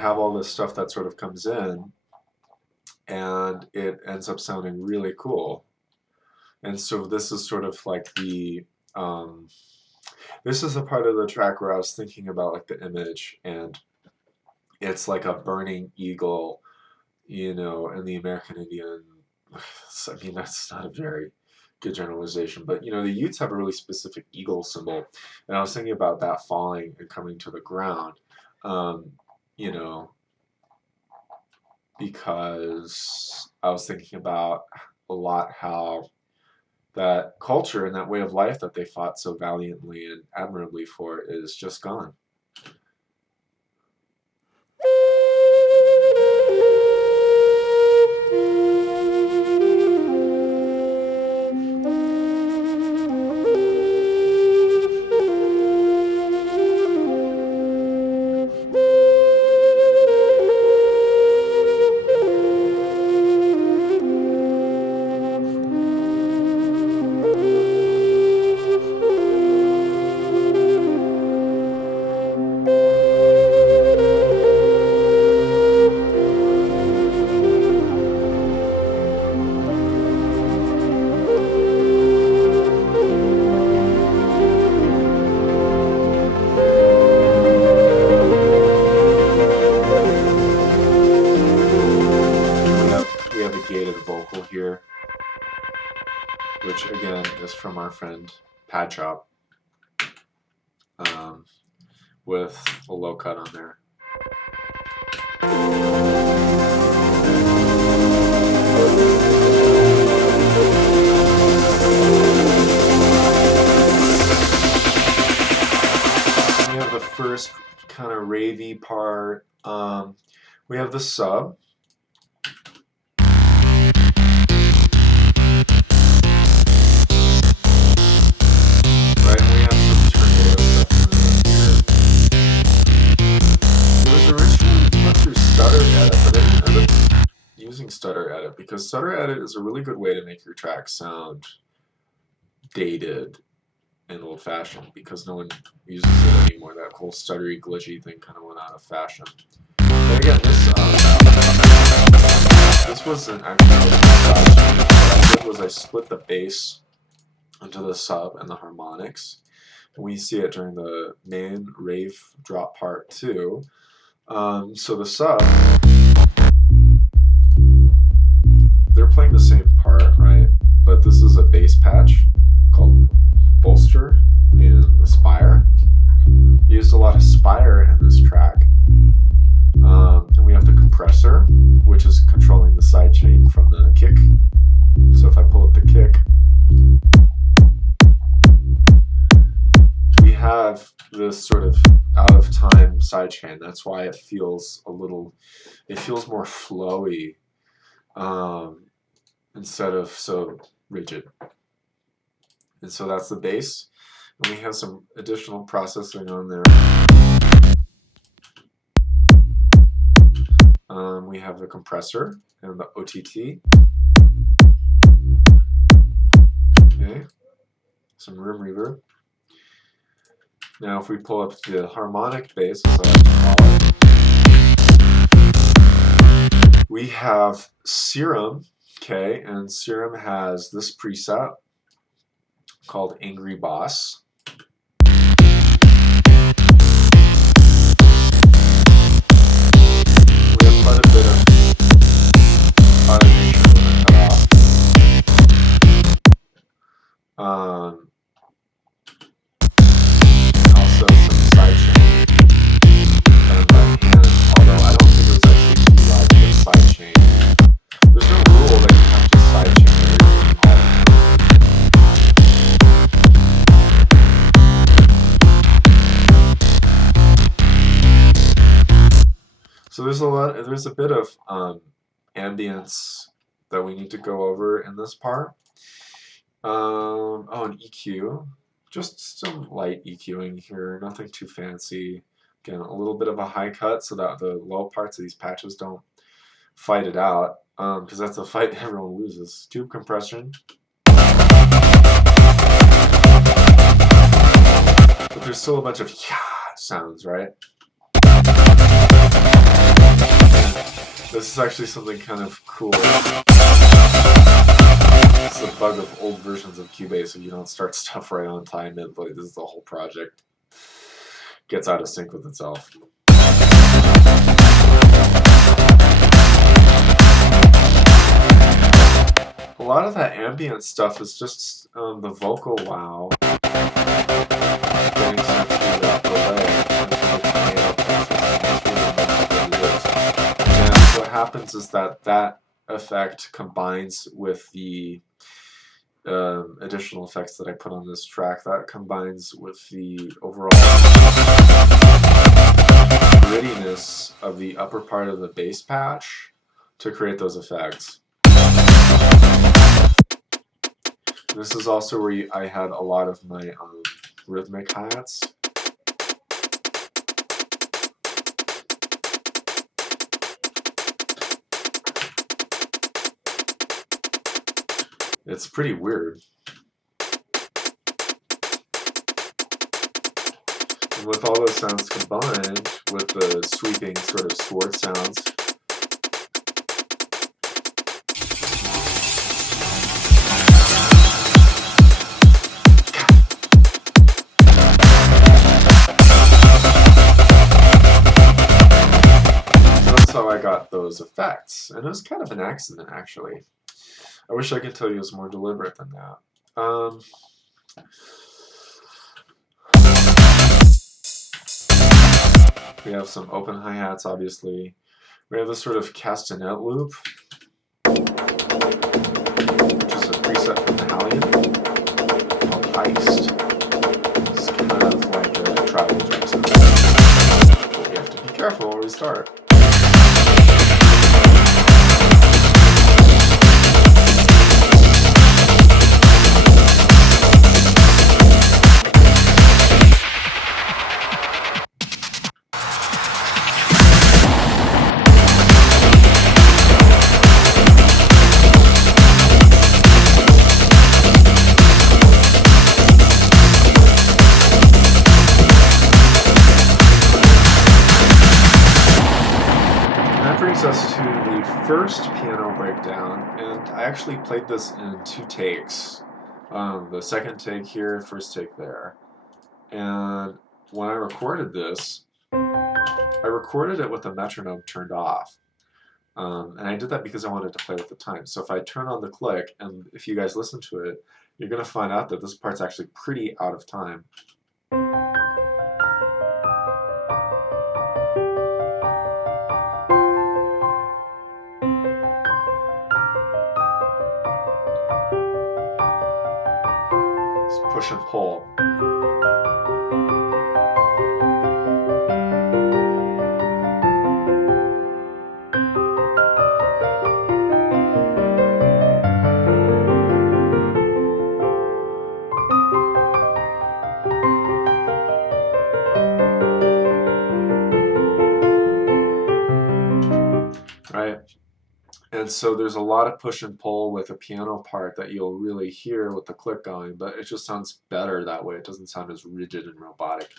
Have all this stuff that sort of comes in and it ends up sounding really cool. And so this is sort of like the this is a part of the track where I was thinking about like the image, and it's like a burning eagle, you know, and the American Indian. I mean, that's not a very good generalization, but you know, the Utes have a really specific eagle symbol, and I was thinking about that falling and coming to the ground. You know, because I was thinking about a lot how that culture and that way of life that they fought so valiantly and admirably for is just gone. friend pad chop with a low cut on there. We have the first kind of ravey part. We have the sub. Right, and we have some tornado stuff here. It was originally put through Stutter Edit, but I didn't end up using Stutter Edit because Stutter Edit is a really good way to make your track sound dated and old-fashioned because no one uses it anymore. That whole stuttery, glitchy thing kind of went out of fashion. But again, this wasn't actually what I did was I split the bass into the sub and the harmonics. And we see it during the main rave drop part too. So the sub, they're playing the same part, right? But this is a bass patch called Bolster in the Spire. Used a lot of Spire in this track. And we have the compressor, which is controlling the sidechain from the kick. So if I pull up the kick, we have this sort of out of time sidechain. That's why it feels more flowy instead of so rigid. And so that's the bass. And we have some additional processing on there. We have the compressor and the OTT. Okay, some room reverb. Now if we pull up the harmonic bass, as I like to call it, we have Serum, okay, and Serum has this preset called Angry Boss. We have quite a bit of automation when I cut off. Also some sidechain done by hand, although I don't think it was actually too loud to get sidechain. There's no rule that you have to sidechain everything all the time. So there's a bit of ambience that we need to go over in this part. Oh, an EQ. Just some light EQing here, nothing too fancy. Again, a little bit of a high cut so that the low parts of these patches don't fight it out, because that's a fight everyone loses. Tube compression. But there's still a bunch of yeah sounds, right? This is actually something kind of cool. It's the bug of old versions of Cubase if you don't start stuff right on time. This is the whole project gets out of sync with itself. A lot of that ambient stuff is just the vocal wow getting saturated out the way. And what happens is that effect combines with the additional effects that I put on this track. That combines with the overall grittiness of the upper part of the bass patch to create those effects. This is also where I had a lot of my rhythmic hi-hats. It's pretty weird. And with all those sounds combined with the sweeping sort of sword sounds, that's how I got those effects. And it was kind of an accident, actually. I wish I could tell you it was more deliberate than that. We have some open hi-hats, obviously. We have this sort of castanet loop, which is a preset from the Hallion called Heist. It's kind of like a travel jump sound. But we have to be careful when we start. Us to the first piano breakdown, and I actually played this in 2 takes. The second take here, first take there. And when I recorded this, I recorded it with the metronome turned off. And I did that because I wanted to play with the time. So if I turn on the click, and if you guys listen to it, you're going to find out that this part's actually pretty out of time. Push and pull. Right? And so there's a lot of push and pull with a piano part that you'll really hear with the click going, but it just sounds better that way. It doesn't sound as rigid and robotic.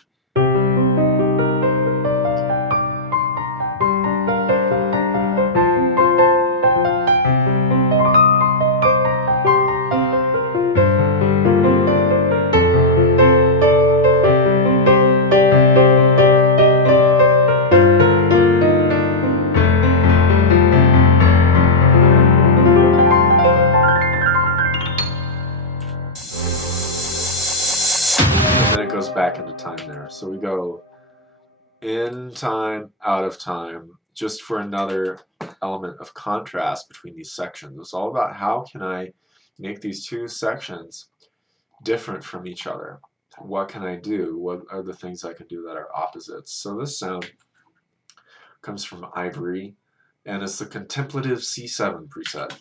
Goes back into time there. So we go in time, out of time, just for another element of contrast between these sections. It's all about how can I make these 2 sections different from each other. What can I do? What are the things I can do that are opposites? So this sound comes from Ivory, and it's the contemplative C7 preset.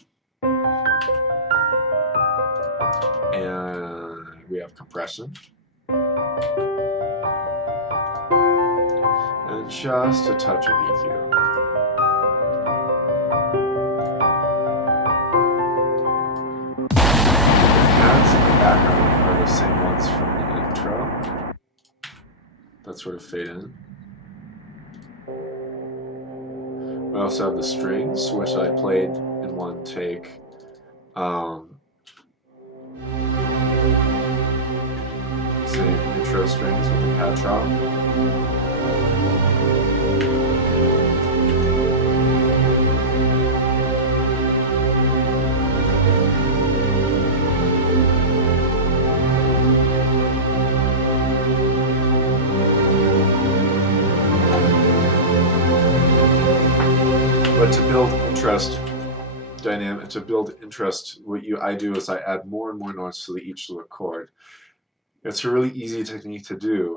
And we have compression. And just a touch of EQ. The pads in the background are the same ones from the intro that sort of fade in. We also have the strings, which I played in 1 take. Same intro strings with the pad drop. But to build interest, what I do is I add more and more notes to each little chord. It's a really easy technique to do.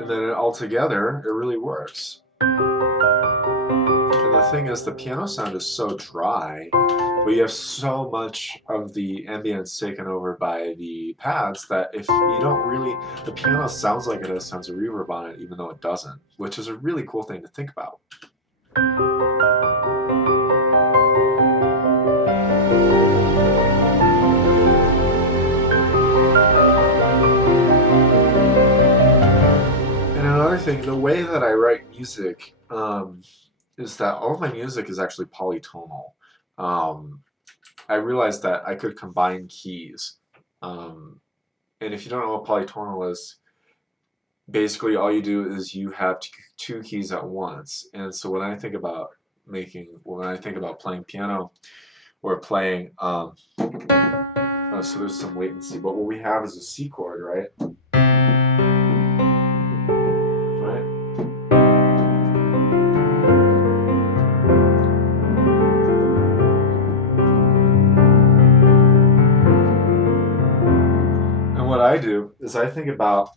And then all together, it really works. And the thing is, the piano sound is so dry, but you have so much of the ambience taken over by the pads that if you don't really, the piano sounds like it has tons of reverb on it, even though it doesn't, which is a really cool thing to think about. thing, the way that I write music is that all of my music is actually polytonal. Um, I realized that I could combine keys. Um, and if you don't know what polytonal is, basically all you do is you have two keys at once. And so when I think about playing piano or playing, oh, so there's some latency, but what we have is a C chord, right? Right? And what I do is I think about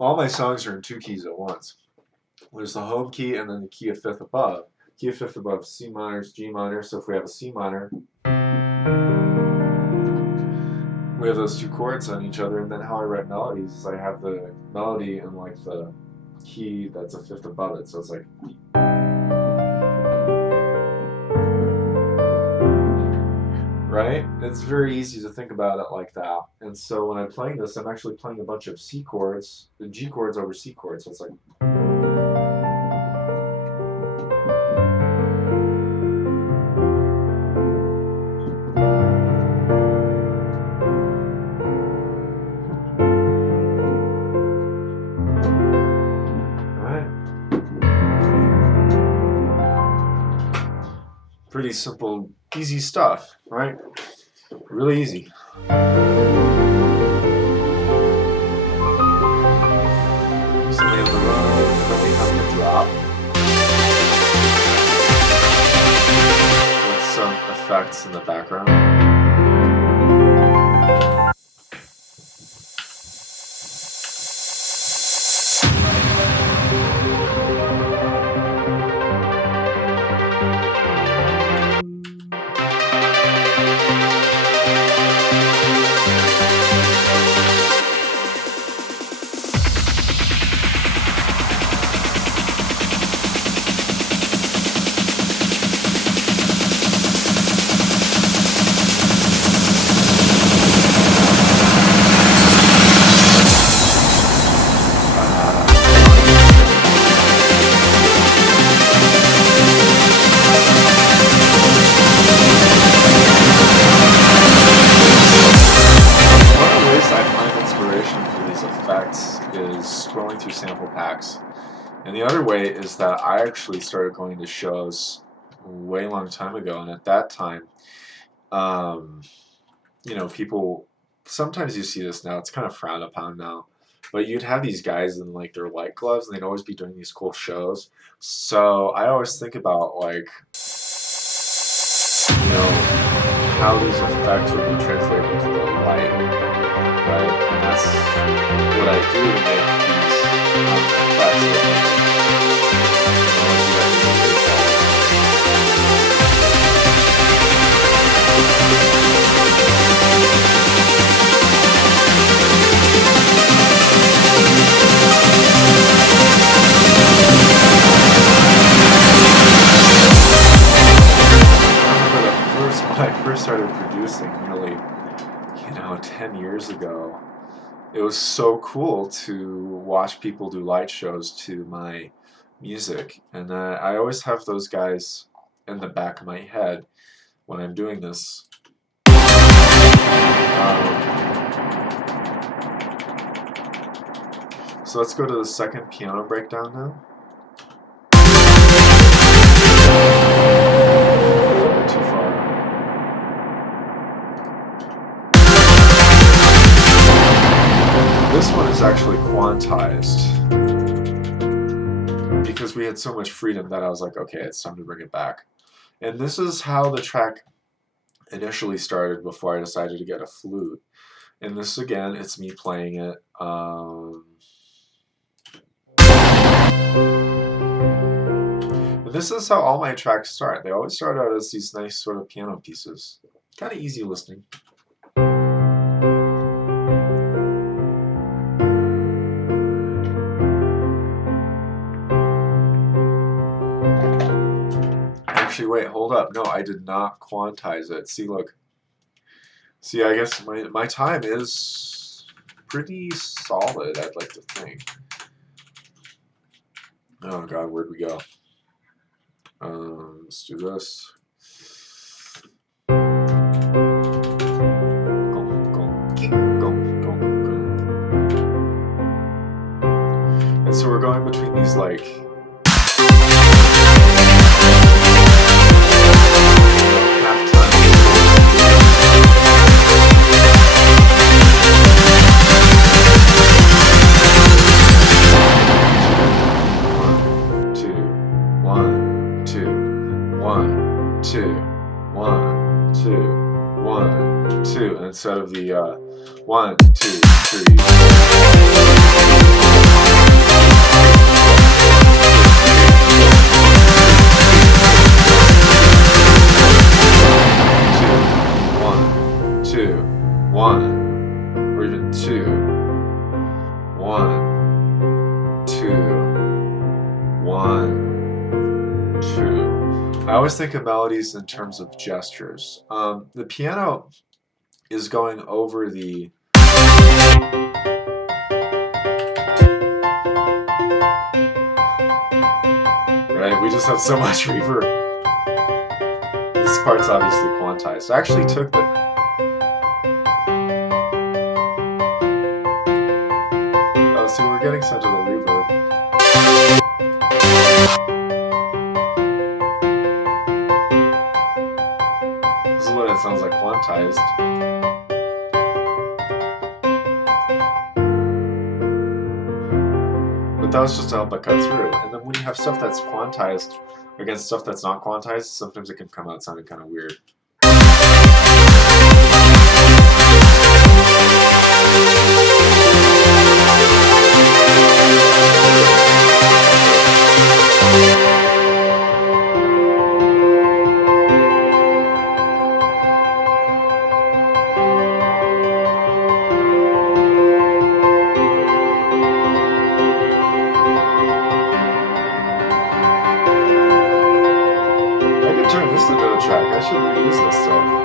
all my songs are in two keys at once. There's the home key and then the key of fifth above. Key of fifth above, C minor is G minor. So if we have a C minor, we have those two chords on each other. And then how I write melodies is I have the melody in like the key that's a fifth above it. So it's like, right? It's very easy to think about it like that. And so when I'm playing this, I'm actually playing a bunch of C chords, the G chords over C chords. So it's like, right? Pretty simple, easy stuff, right? Really easy. So we have the run, and then we have the drop with some effects in the background. Is scrolling through sample packs. And the other way is that I actually started going to shows way long time ago, and at that time, you know, people, sometimes you see this now, it's kind of frowned upon now, but you'd have these guys in like their light gloves, and they'd always be doing these cool shows. So I always think about like, you know, how these effects would be translated to the light, right? And that's what I do to make these effects look like, when I first started producing, really, you know, 10 years ago, it was so cool to watch people do light shows to my music. And I always have those guys in the back of my head when I'm doing this. So let's go to the second piano breakdown now. Too far. This one is actually quantized because we had so much freedom that I was like, okay, it's time to bring it back. And this is how the track initially started before I decided to get a flute. And this, again, it's me playing it. This is how all my tracks start. They always start out as these nice sort of piano pieces. Kind of easy listening. Actually, wait, hold up. No, I did not quantize it. See, look. See, I guess my time is pretty solid, I'd like to think. Oh god, where'd we go? Let's do this. And so we're going between these like half time. 1, 2, 1, 2, 1, 2, 1, 2, and instead of the 1, 2, 3. Two, one, or even 2, 1, 2, 1, 2. I always think of melodies in terms of gestures. The piano is going over the right. We just have so much reverb. This part's obviously quantized. I actually took the see, we're getting some of the reverb. This is what it sounds like quantized. But that was just to help it cut through. And then when you have stuff that's quantized against stuff that's not quantized, sometimes it can come out sounding kind of weird. Turn this into a track. I should reuse this stuff.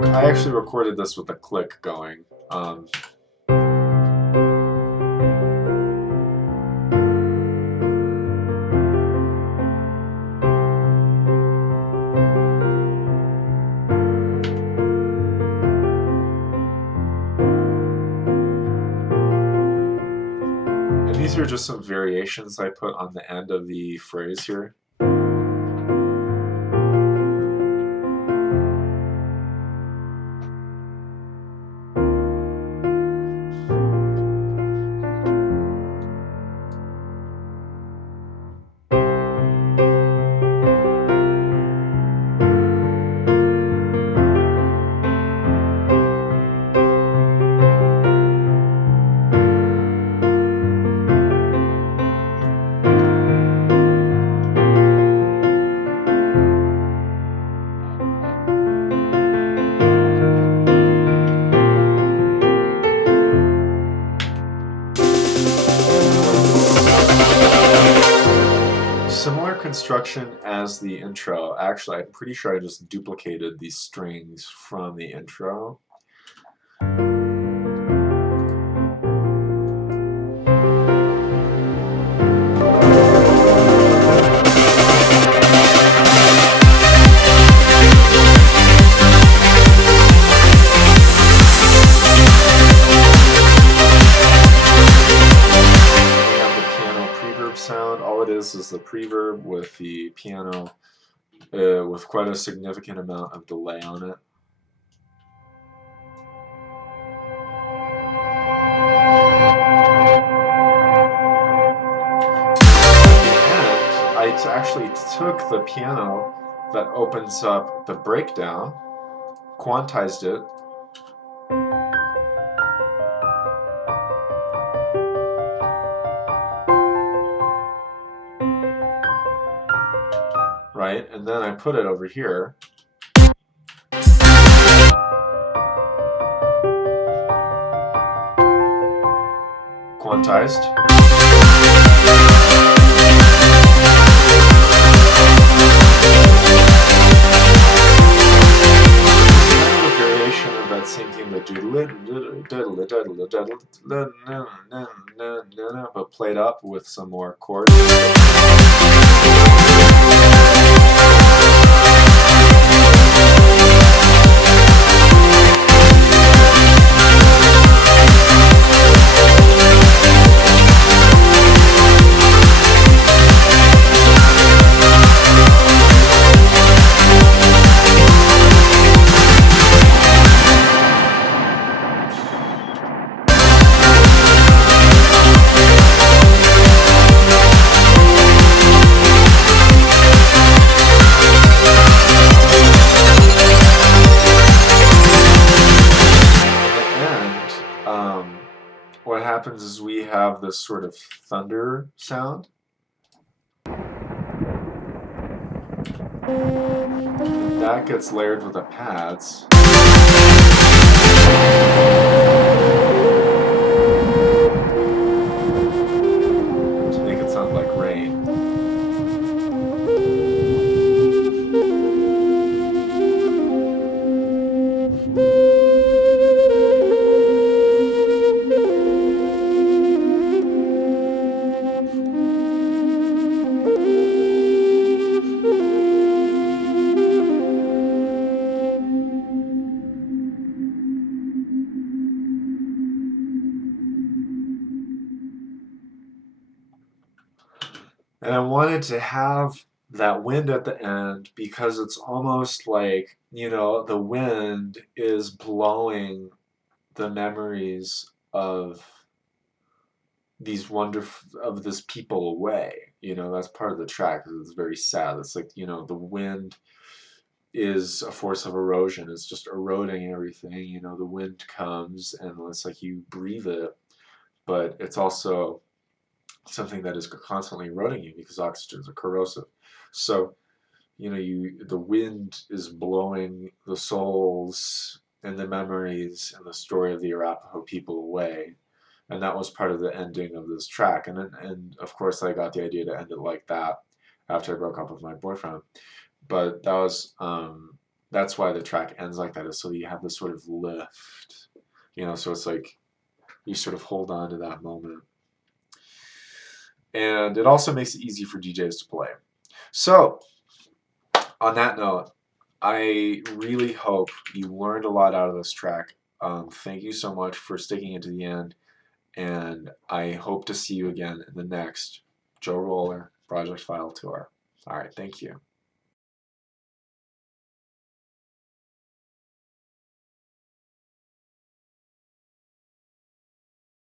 I actually recorded this with a click going. And these are just some variations I put on the end of the phrase here. Similar construction as the intro. Actually, I'm pretty sure I just duplicated these strings from the intro. preverb with the piano with quite a significant amount of delay on it. I actually took the piano that opens up the breakdown, quantized it, right, and then I put it over here. Quantized. Variation of that same thing that but played up with some more chords. What happens is we have this sort of thunder sound. That gets layered with the pads. To make it sound like rain. And I wanted to have that wind at the end because it's almost like, you know, the wind is blowing the memories of these wonderful of this people away. You know, that's part of the track. It's very sad. It's like, you know, the wind is a force of erosion. It's just eroding everything. You know, the wind comes and it's like you breathe it, but it's also something that is constantly eroding you because oxygens are corrosive. So, you know, the wind is blowing the souls and the memories and the story of the Arapahoe people away. And that was part of the ending of this track. And of course, I got the idea to end it like that after I broke up with my boyfriend. But that was that's why the track ends like that, is so you have this sort of lift, you know. So it's like you sort of hold on to that moment. And it also makes it easy for DJs to play. So, on that note, I really hope you learned a lot out of this track. Thank you so much for sticking it to the end, and I hope to see you again in the next Joe Roller Project File Tour. All right, thank you.